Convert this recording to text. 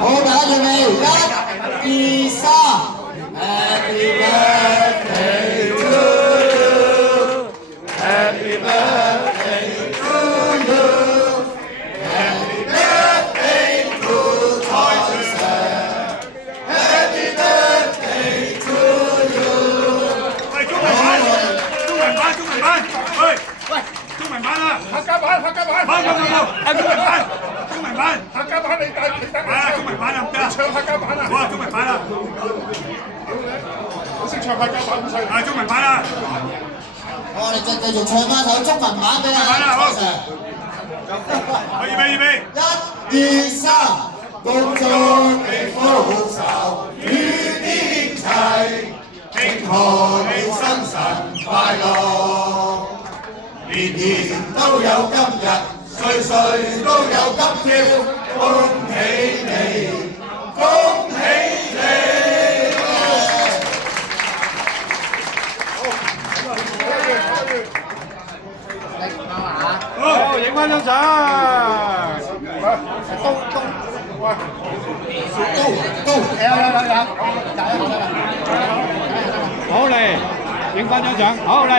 好，大家準備，1、2、3 ，Happy birthday to you，Happy birthday to you，Happy birthday to 財神 ，Happy birthday to you。喂，中文版，喂，中文版啊！客家版，冇，係中文版，客家版你帶啊，中文版啊，唔得，唱客家版啊，好啊，中文版啊，我識唱客家版咁犀利，啊，中文版啊，我哋繼續唱翻首中文版俾大家。好，預備，1、2、3，恭祝你福壽與天齊，慶賀你生辰快樂，年年都有今日，歲歲都有今朝，恭喜你，恭喜你！好，影翻張相，好嚟，影翻張相，好嚟。